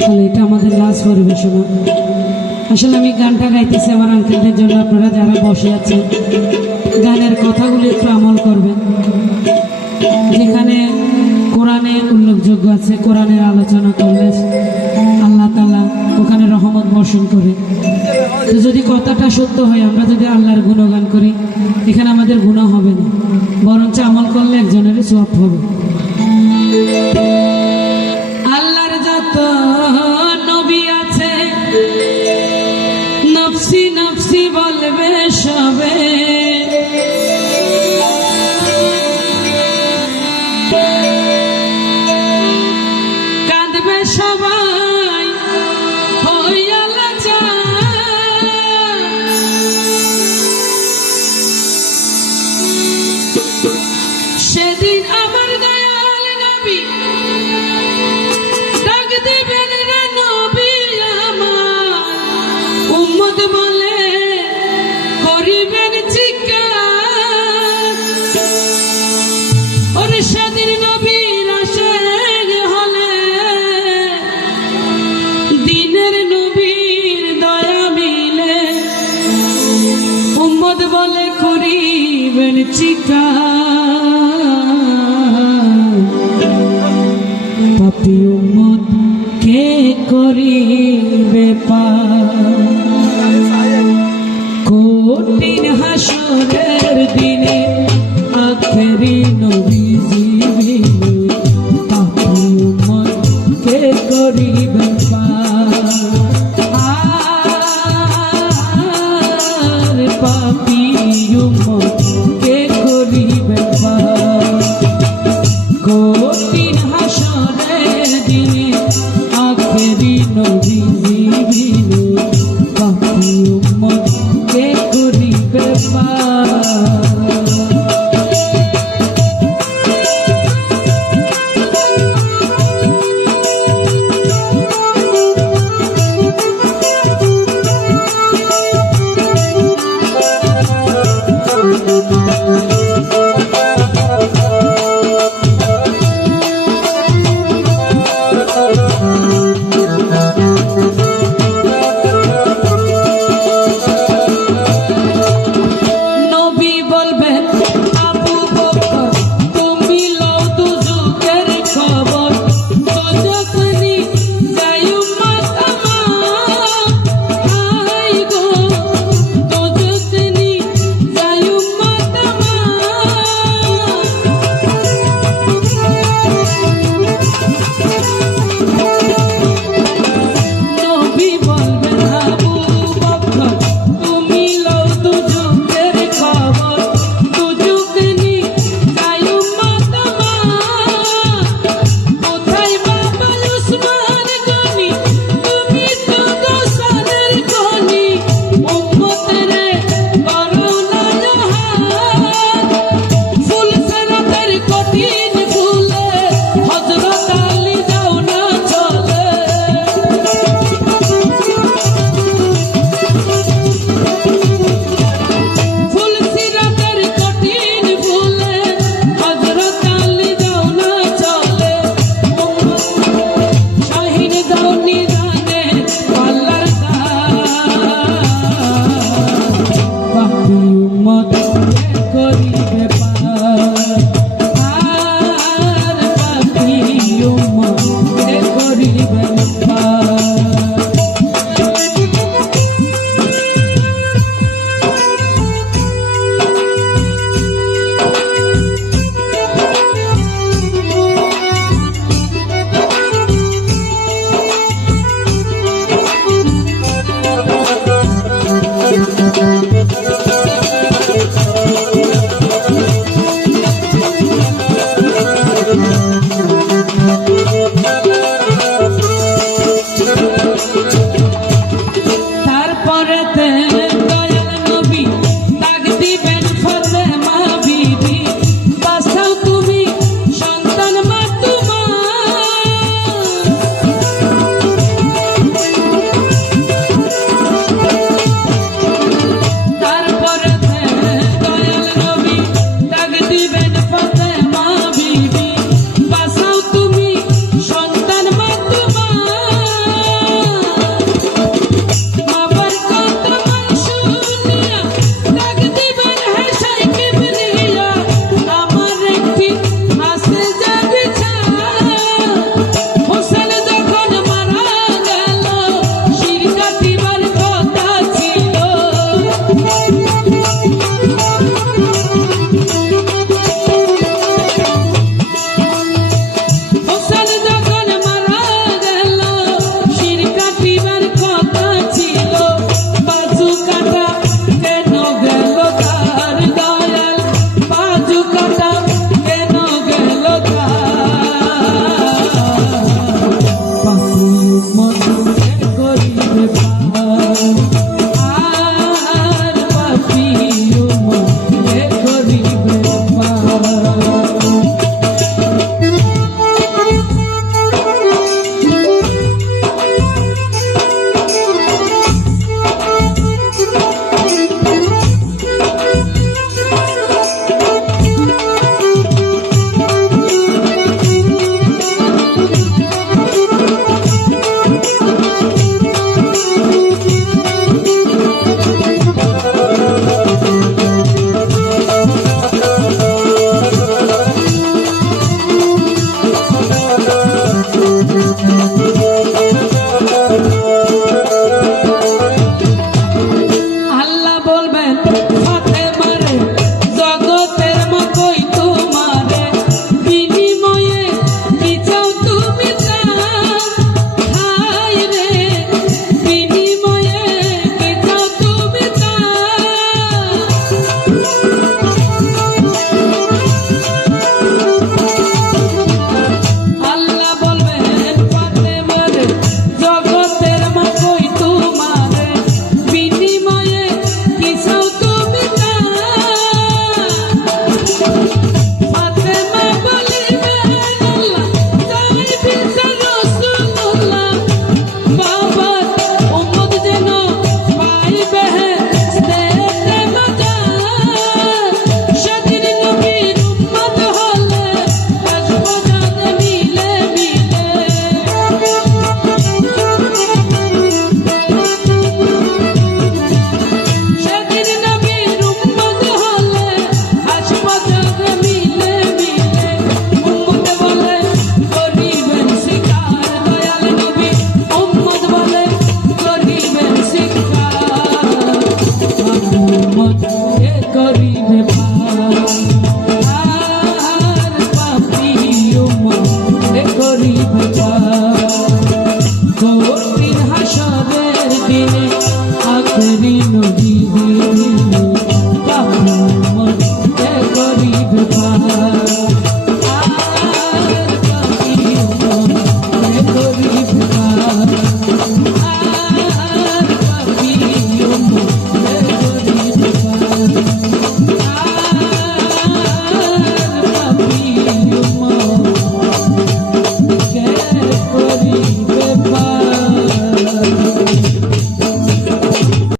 তাহলে এটা আমাদের লাস্ট পরিবেশনা। আসলে আমি গানটা গাইতেছি আমার আঙ্কেলদের জন্য। আপনারা যারা বসে আছেন গানের কথাগুলো একটু আমল করবেন। যেখানে কোরআনে উল্লেখযোগ্য আছে, কোরআনের আলোচনা করলে আল্লাহ তাআলা ওখানে রহমত বর্ষণ করে। তো যদি কথাটা সত্য হয়, আমরা যদি আল্লাহর গুণগান করি, এখানে আমাদের গুনাহ হবে না, বরঞ্চ আমল করলে একজনেরই সওয়াব হবে। আল্লাহর যত নবী আছে নফসি নফসি বলবে সবে, কাঁদবে সবাই হইয়া লাচার। সেদিন আমার দয়াল নবী ডাক দিবেন রে নবী আমার, উম্মত বলে করিবেন চিৎকার। ওরে সেদিন নবীর আশিক হলে দিনের নবীর দয়া মিলে, উম্মত বলে করিবেন চিৎকার। পাপী উম্মত কে করিবে পার, কঠিন হাসরের দিনে আখেরি নবীজি বিনে, পাপী উম্মত কে করিবে পার। আর পাপী উম্মত কে করিবে পার, কঠিন হাসরের দিনে আখেরি নবীজি বিনে, পাপী উম্মত কে করিবে পার। করিবে পার, আর পাপী উম্মত কে করিবে পার।